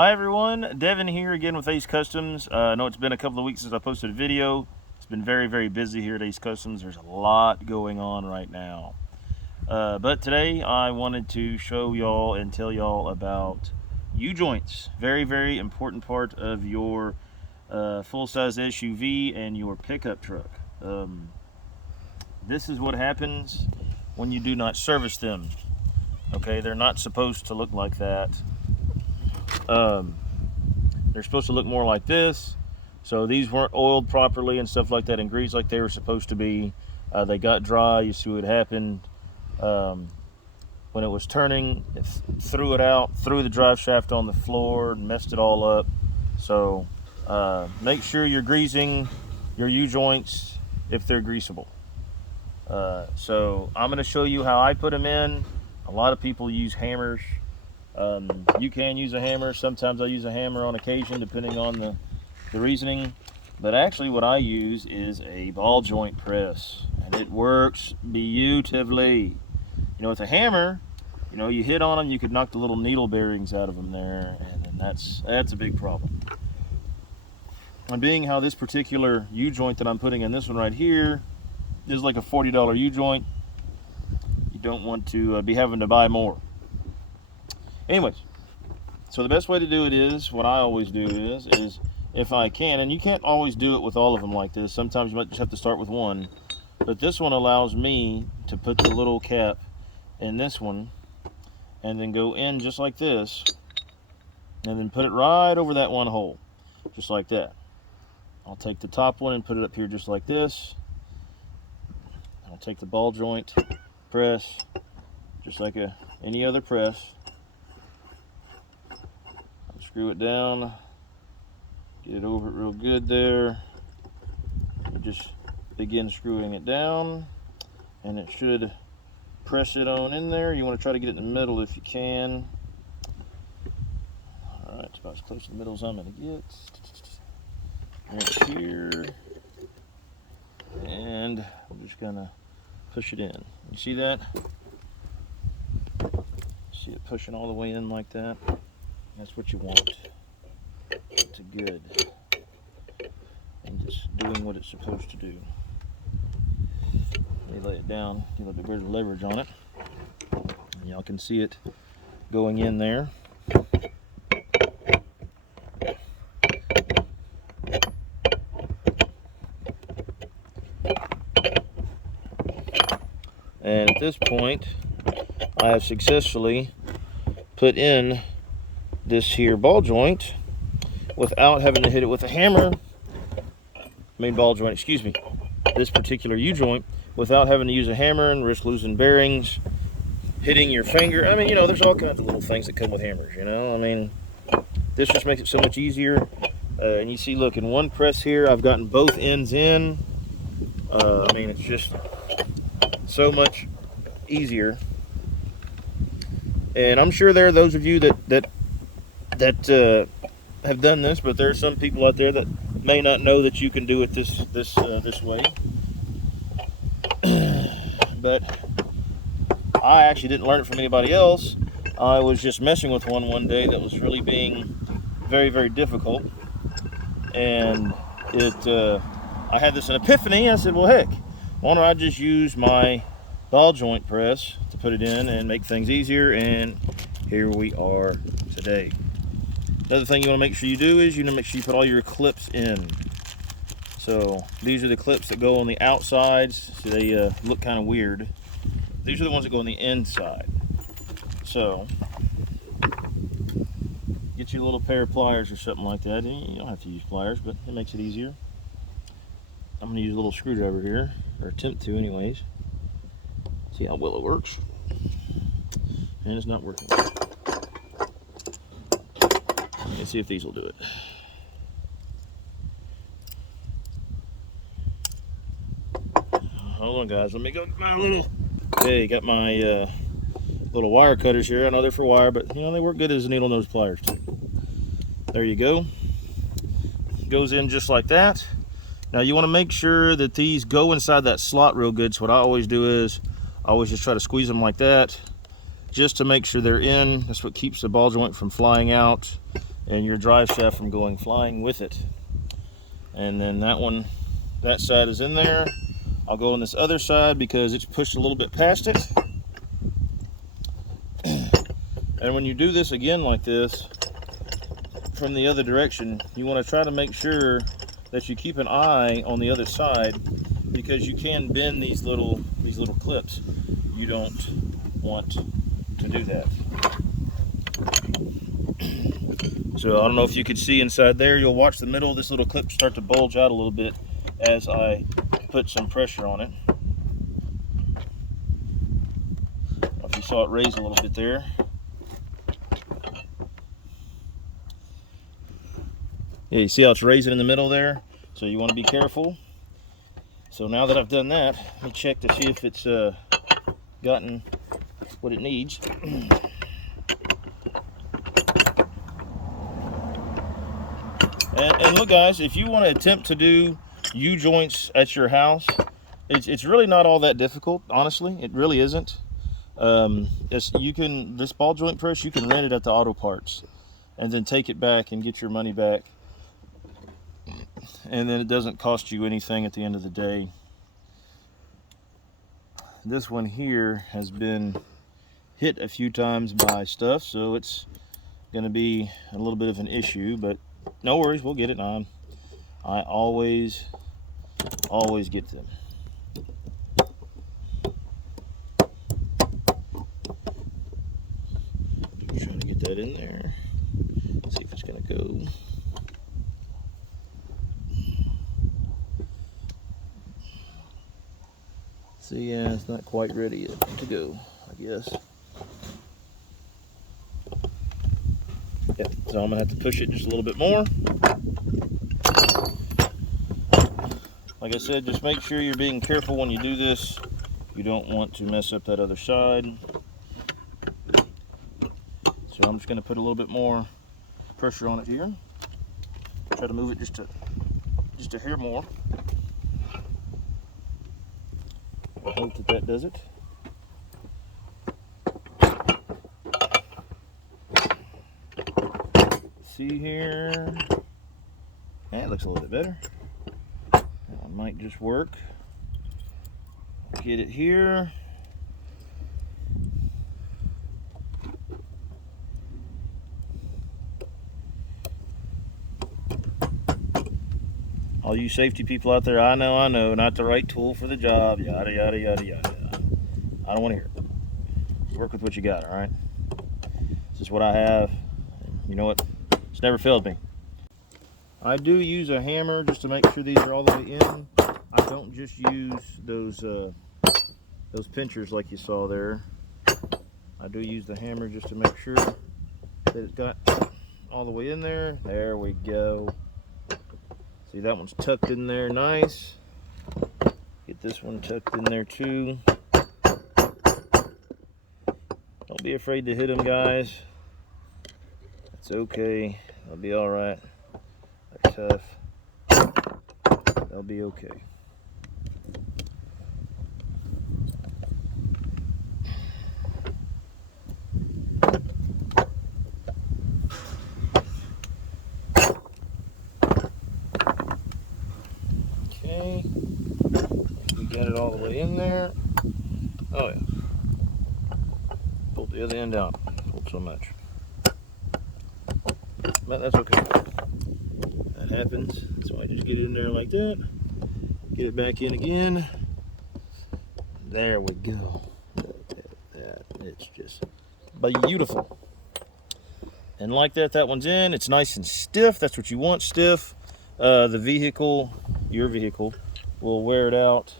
Hi everyone, Devin here again with Ace Customs. I know it's been a couple of weeks since I posted a video. It's been very busy here at Ace Customs. There's a lot going on right now. But today I wanted to show y'all and tell y'all about U-joints. Very important part of your full-size SUV and your pickup truck. This is what happens when you do not service them. Okay, they're not supposed to look like that. They're supposed to look more like this. So these weren't oiled properly and stuff like that and greased like they were supposed to be. They got dry. You see what happened when it was turning. It threw it out, threw the drive shaft on the floor, and messed it all up. So make sure you're greasing your U-joints if they're greasable. So I'm going to show you how I put them in. A lot of people use hammers. You can use a hammer. Sometimes I use a hammer on occasion depending on the reasoning. But actually what I use is a ball joint press. And it works beautifully. You know, with a hammer, you know, you hit on them, you could knock the little needle bearings out of them there. And then that's a big problem. And being how this particular U-joint that I'm putting in this one right here is like a $40 U-joint, you don't want to be having to buy more. Anyways, so the best way to do it is, what I always do is if I can, and you can't always do it with all of them like this. Sometimes you might just have to start with one. But this one allows me to put the little cap in this one and then go in just like this and then put it right over that one hole, just like that. I'll take the top one and put it up here just like this. I'll take the ball joint press, just like any other press. Screw it down, get it over it real good there. Just begin screwing it down, and it should press it on in there. You want to try to get it in the middle if you can. All right, it's about as close to the middle as I'm going to get. Right here, and I'm just gonna push it in. You see that? See it pushing all the way in like that? That's what you want. It's good. And just doing what it's supposed to do. Let me lay it down, get a little bit better leverage on it. And y'all can see it going in there. And at this point, I have successfully put in this here ball joint without having to hit it with a hammer. Ball joint, excuse me. This particular U-joint without having to use a hammer and risk losing bearings, hitting your finger. I mean, you know, there's all kinds of little things that come with hammers, you know. I mean, this just makes it so much easier. And you see, look, in one press here, I've gotten both ends in. I mean, it's just so much easier. And I'm sure there are those of you that have done this, but there are some people out there that may not know that you can do it this way. But I actually didn't learn it from anybody else. I was just messing with one day that was really being very difficult, and I had this epiphany. I said, well, heck, why don't I just use my ball joint press to put it in and make things easier? And here we are today. Another thing you want to make sure you do is you want to make sure you put all your clips in. So these are the clips that go on the outsides. So they look kind of weird. These are the ones that go on the inside. So get you a little pair of pliers or something like that. You don't have to use pliers, but it makes it easier. I'm going to use a little screwdriver here, or attempt to anyways. See how well it works. And it's not working. Let's see if these will do it. Hold on, guys. Let me go get my little... Okay, got my little wire cutters here. I know they're for wire, but you know, they work good as needle nose pliers too. There you go. Goes in just like that. Now you want to make sure that these go inside that slot real good. So what I always do is I always just try to squeeze them like that, just to make sure they're in. That's what keeps the ball joint from flying out and your drive shaft from going flying with it. And then that side is in there. I'll go on this other side because it's pushed a little bit past it. And when you do this again like this, from the other direction, you want to try to make sure that you keep an eye on the other side, because you can bend these little clips. You don't want to do that. So I don't know if you could see inside there. You'll watch the middle of this little clip start to bulge out a little bit as I put some pressure on it. If you saw it raise a little bit there. Yeah, you see how it's raising in the middle there? So you want to be careful. So now that I've done that, let me check to see if it's gotten what it needs. And look, guys, if you want to attempt to do U-joints at your house, it's really not all that difficult, honestly. It really isn't. This ball joint press, you can rent it at the auto parts and then take it back and get your money back. And then it doesn't cost you anything at the end of the day. This one here has been hit a few times by stuff, so it's going to be a little bit of an issue, but no worries, we'll get it on. I always get them. Just trying to get that in there. See if it's going to go. See, yeah, it's not quite ready yet to go, I guess. Yep, so I'm gonna have to push it just a little bit more. Like I said, just make sure you're being careful when you do this. You don't want to mess up that other side. So I'm just gonna put a little bit more pressure on it here. Try to move it just a hair more. I hope that does it. See here. Yeah, it looks a little bit better. That might just work. Get it here. All you safety people out there, I know, not the right tool for the job, yada, yada, yada, yada. I don't want to hear it. Work with what you got, all right? This is what I have. You know what? It's never failed me. I do use a hammer just to make sure these are all the way in. I don't just use those pinchers like you saw there. I do use the hammer just to make sure that it's got all the way in there. There we go. See, that one's tucked in there nice. Get this one tucked in there too. Don't be afraid to hit them, guys. It's okay. They'll be all right. They're tough. They'll be okay. Okay. We got it all the way in there. Oh yeah. Pulled the other end out. Pulled so much. But that's okay. That happens. So I just get it in there like that. Get it back in again. There we go. Look at that. It's just beautiful. And like that, that one's in. It's nice and stiff. That's what you want, stiff. The vehicle, your vehicle, will wear it out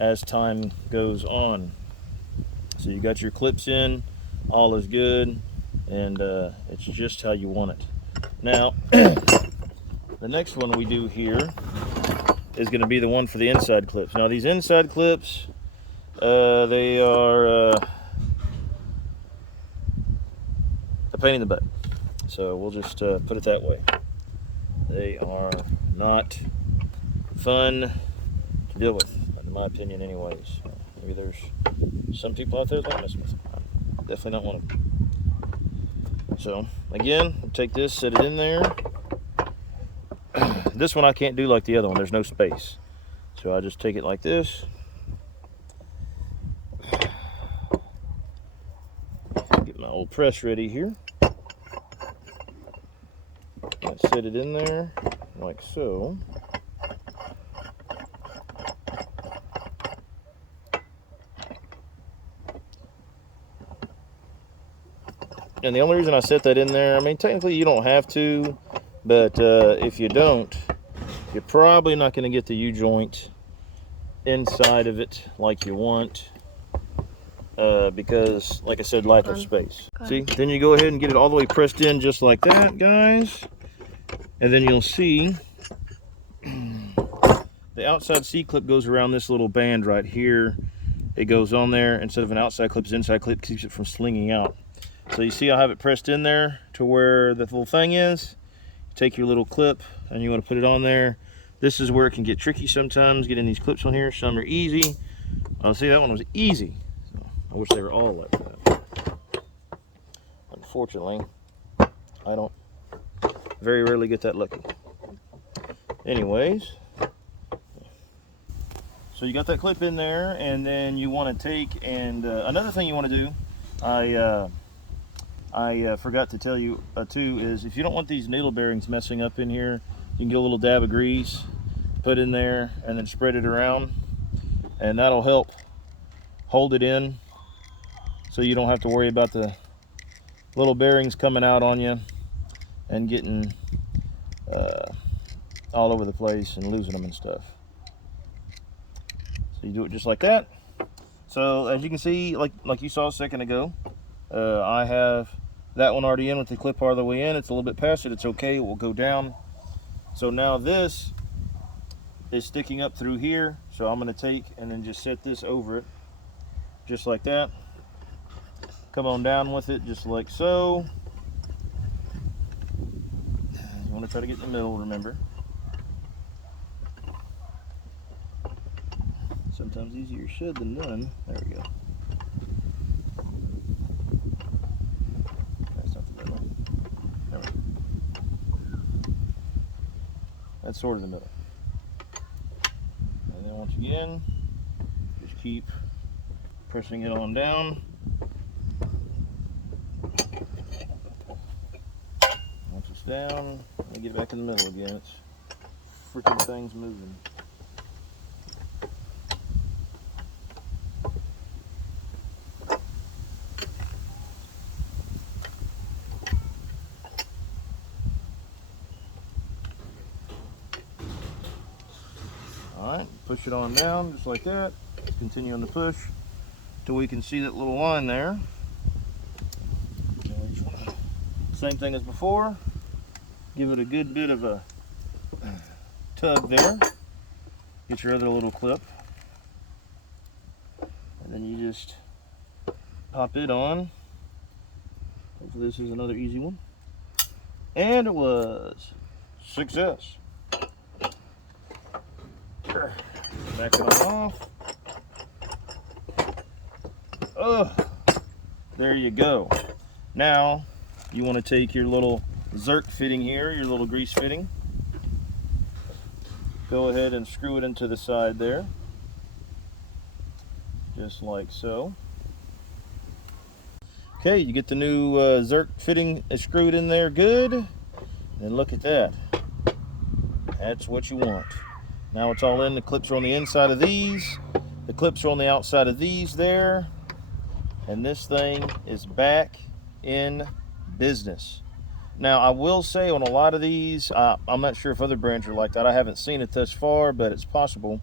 as time goes on. So you got your clips in, all is good, and it's just how you want it. Now, the next one we do here is going to be the one for the inside clips. Now these inside clips, they are a pain in the butt. So we'll just put it that way. They are not fun to deal with, in my opinion anyways. Maybe there's some people out there that mess with them. I'm definitely not one of them. So again, take this, set it in there. This one I can't do like the other one, there's no space. So I just take it like this. Get my old press ready here. I set it in there like so. And the only reason I set that in there, I mean, technically you don't have to, but if you don't, you're probably not going to get the U-joint inside of it like you want, because, like I said, lack of space. See, then you go ahead and get it all the way pressed in just like that, guys. And then you'll see the outside C-clip goes around this little band right here. It goes on there. Instead of an outside clip, it's inside clip, keeps it from slinging out. So you see I have it pressed in there to where the little thing is. You take your little clip and you want to put it on there. This is where it can get tricky sometimes, getting these clips on here. Some are easy. See, that one was easy. So I wish they were all like that. Unfortunately, I don't very rarely get that lucky. Anyways, so you got that clip in there, and then you want to take and another thing you want to do, I forgot to tell you too, is if you don't want these needle bearings messing up in here, you can get a little dab of grease, put in there, and then spread it around, and that'll help hold it in so you don't have to worry about the little bearings coming out on you and getting all over the place and losing them and stuff. So you do it just like that. So as you can see, like you saw a second ago, I have that one already in with the clip all the way in. It's a little bit past it, it's okay, it will go down. So now this is sticking up through here, so I'm going to take and then just set this over it, just like that. Come on down with it, just like so. You want to try to get in the middle, remember. Sometimes easier said than done. There we go. That's not the middle. There we go. That's sort of the middle. And then once again, just keep pressing it on down. Once it's down, let me get back in the middle again. It's freaking thing's moving. Alright, push it on down just like that. Continue on the push till we can see that little line there. Same thing as before. Give it a good bit of a tug there. Get your other little clip. And then you just pop it on. Hopefully this is another easy one. And it was success. Back it on off. Oh, there you go. Now you want to take your little Zerk fitting here, your little grease fitting. Go ahead and screw it into the side there, just like so. Okay, you get the new Zerk fitting screwed in there good, and look at that. That's what you want. Now it's all in. The clips are on the inside of these. The clips are on the outside of these there. And this thing is back in business. Now I will say on a lot of these, I'm not sure if other brands are like that. I haven't seen it thus far, but it's possible.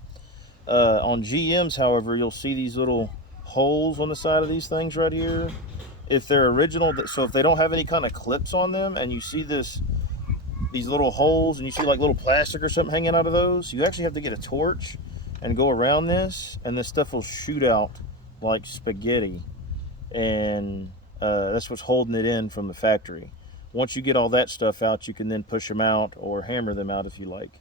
On GMs, however, you'll see these little holes on the side of these things right here. If they're original, so if they don't have any kind of clips on them, and you see these little holes, and you see like little plastic or something hanging out of those, you actually have to get a torch and go around this, and this stuff will shoot out like spaghetti, and that's what's holding it in from the factory. Once you get all that stuff out, you can then push them out or hammer them out if you like.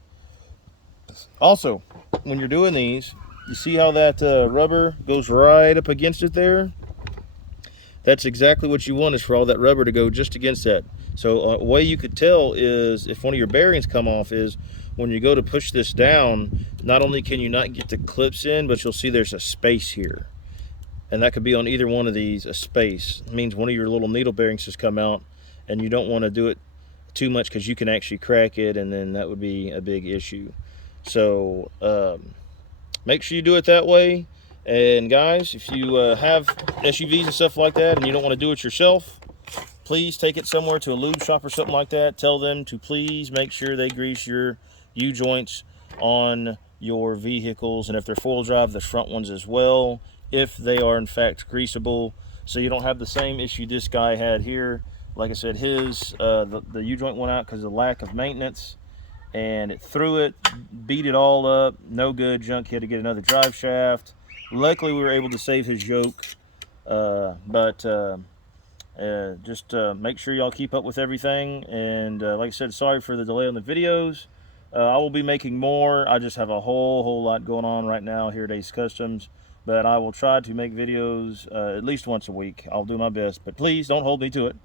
Also, when you're doing these, you see how that rubber goes right up against it there? that's exactly what you want, is for all that rubber to go just against that. So a way you could tell is if one of your bearings come off is when you go to push this down, not only can you not get the clips in, but you'll see there's a space here. And that could be on either one of these, a space. It means one of your little needle bearings has come out, and you don't want to do it too much because you can actually crack it, and then that would be a big issue. So make sure you do it that way. And guys, if you have SUVs and stuff like that and you don't want to do it yourself, please take it somewhere to a lube shop or something like that. Tell them to please make sure they grease your U-joints on your vehicles, and if they're four-wheel drive, the front ones as well, if they are in fact greasable, so you don't have the same issue this guy had here. Like I said, his the U-joint went out because of lack of maintenance, and it threw it, beat it all up, no good junk. He had to get another drive shaft. Luckily we were able to save his yoke, but just make sure y'all keep up with everything. And like I said, sorry for the delay on the videos. I will be making more. I just have a whole lot going on right now here at Ace Customs, but I will try to make videos at least once a week. I'll do my best, but please don't hold me to it.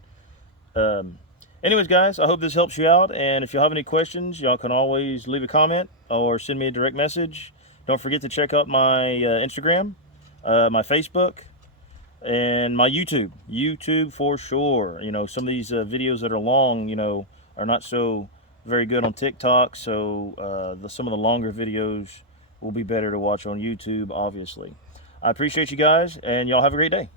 Anyways, guys, I hope this helps you out, and if you have any questions, y'all can always leave a comment or send me a direct message. Don't forget to check out my Instagram, my Facebook, and my YouTube for sure. You know, some of these videos that are long, you know, are not so very good on TikTok, so some of the longer videos will be better to watch on YouTube, obviously. I appreciate you guys, and y'all have a great day.